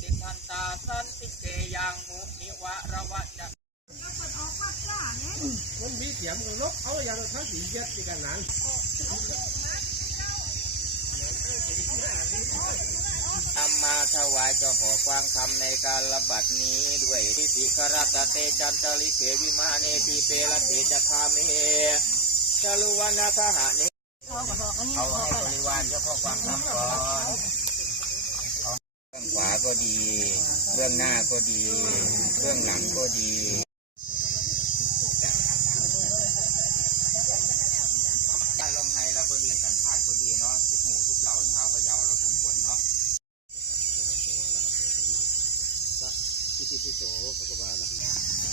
สิทธันตาสันติเกยังมุนิวะระวะจะมันมีเสียงลบเอาอย่างทั้งสี่เย็ดกันนั้น มาถวายเจ้าขอควางคำในการระบัดนี้ ด้วยทิติครตเตจันตลิเขวิมาเนทีเปรติจะคาเมจารุวันนาทหะเนเอาให้บริวารเจ้าพ่อความคำก่อนเอาเบื้องขวาก็ดี เบื้องหน้าก็ดี เบื้องหลังก็ดี อิติปิโสภะคะวานะ